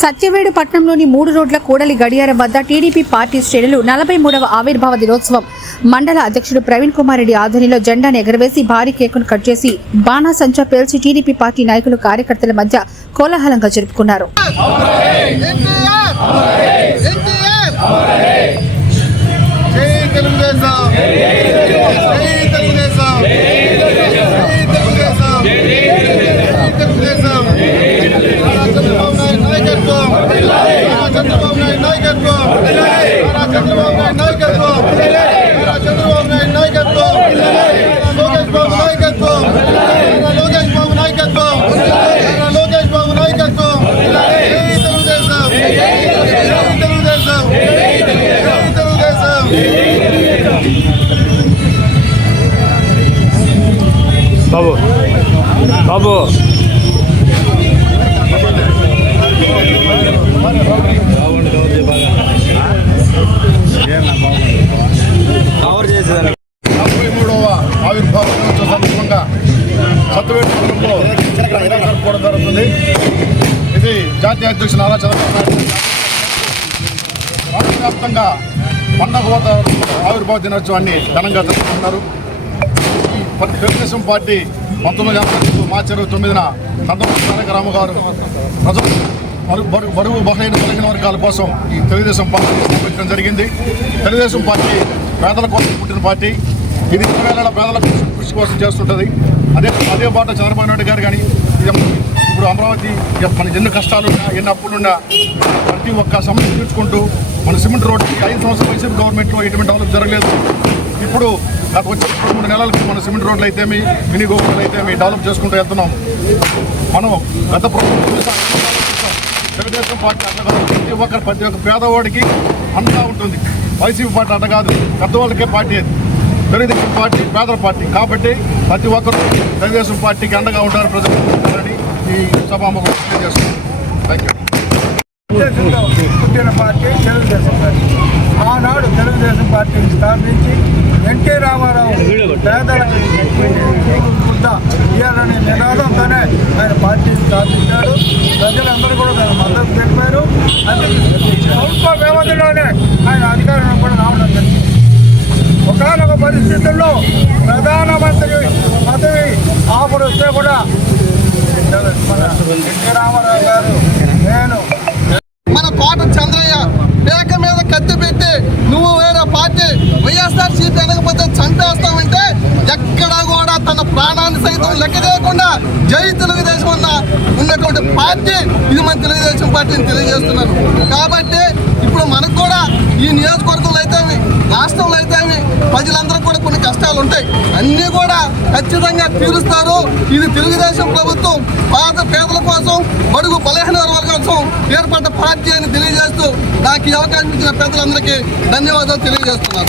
సత్యవేడు పట్టణంలోని మూడు రోడ్ల కూడలి గడియారం వద్ద టీడీపీ పార్టీ శ్రేణులు నలభై మూడవ ఆవిర్భావ దినోత్సవం. మండల అధ్యక్షుడు ప్రవీణ్ కుమార్ రెడ్డి ఆధ్వర్యంలో జెండాను ఎగరవేసి భారీ కేకును కట్ చేసి బాణాసంచా పేల్చి టీడీపీ పార్టీ నాయకులు కార్యకర్తల మధ్య కోలాహలంగా జరుపుకున్నారు. తెలుగుదేశం! బాబు. బాబు. నలభై మూడవ ఆవిర్భావ దినోత్సవ సందర్భంగా జరుపుకోవడం జరుగుతుంది. ఇది జాతీయ అధ్యక్షుడు నారా చంద్రబాబు నాయుడు రాష్ట్ర వ్యాప్తంగా పండగ ఆవిర్భావ దినోత్సవాన్ని ఘనంగా జరుపుకుంటున్నారు. ఈ తెలుగుదేశం పార్టీ పంతొమ్మిది వందల మార్చి ఇరవై తొమ్మిదిన నందమూరి తారక రామగారు ప్రజలు బరు- బరు- బరువు బలహీన బలహీన వర్గాల కోసం ఈ తెలుగుదేశం పార్టీ స్థాపించడం జరిగింది. తెలుగుదేశం పార్టీ పేదల కోసం పుట్టిన పార్టీ. ఇది వేళ పేదల కృషి- కృషి కోసం చేస్తుంటుంది. అదే అదే బాట చంద్రబాబు నాయుడు గారు కానీ ఇప్పుడు అమరావతి ఇక మనకి ఎన్ని కష్టాలున్నా ఎన్ని అప్పులున్నా ప్రతి ఒక్క సమస్య తీర్చుకుంటూ మన సిమెంట్ రోడ్డుకి ఐదు సంవత్సరాల వైసీపీ గవర్నమెంట్లో ఎటువంటి డెవలప్ జరగలేదు. ఇప్పుడు గత వచ్చే రెండు మూడు నెలలకు మన సిమెంట్ రోడ్లు అయితేమి మినీ గోపురాలు అయితేమి డెవలప్ చేసుకుంటూ వెళ్తున్నాం. మనం గత ప్రభుత్వం తెలుగుదేశం పార్టీ అట్లా ప్రతి ఒక్కరు ప్రతి ఒక్క పేదవాడికి అంతా ఉంటుంది. వైసీపీ పార్టీ అట్ట పెద్దవాళ్ళకే పార్టీ అది. తెలుగుదేశం పార్టీ పేదల పార్టీ. కాబట్టి ప్రతి ఒక్కరు తెలుగుదేశం పార్టీకి అండగా ఉంటారు ప్రజలు ఈ సభాముఖం తెలియజేస్తున్నాం థ్యాంక్ యూ దేశంలో పుట్టిన పార్టీ తెలుగుదేశం పార్టీ. ఆనాడు తెలుగుదేశం పార్టీని స్థాపించి ఎన్టీ రామారావు పేదలకు బుద్ధ ఇవ్వాలనే నినాదంతోనే ఆయన పార్టీని స్థాపించాడు. ప్రజలందరూ కూడా దాని మద్దతు తెలిపారు. అది స్వల్ప వ్యవధిలోనే ఆయన అధికారంలో కూడా రావడం జరిగింది. ఒకనొక పరిస్థితుల్లో ప్రధానమంత్రి పదవి ఆఫర్ వస్తే కూడా మన ఎన్టీ రామారావు గారు నేను మన కోట చంద్రయ్య పేక మీద కత్తి పెట్టి నువ్వు వేరే పార్టీ వైఎస్ఆర్ సీపీ వెనకపోతే చంపేస్తామంటే ఎక్కడ కూడా తన ప్రాణాన్ని సైతం లెక్క చేయకుండా జై తెలుగుదేశం అన్న ఉన్నటువంటి పార్టీ ఇది మన తెలుగుదేశం పార్టీని తెలియజేస్తున్నాను కాబట్టి ఇప్పుడు మనకు కూడా ఈ నియోజకవర్గంలో అయితే రాష్ట్రంలో అయితే ప్రజలందరూ కూడా కొన్ని కష్టాలు ఉంటాయి. అన్నీ కూడా ఖచ్చితంగా తీరుస్తారు. ఇది తెలుగుదేశం ప్రభుత్వం పాత పేదల కోసం బడుగు బలహీన వర్గాల కోసం ఏర్పడ్డ పార్టీ అని తెలియజేస్తూ నాకు ఈ అవకాశం ఇచ్చిన పెద్దలందరికీ ధన్యవాదాలు తెలియజేస్తున్నాను.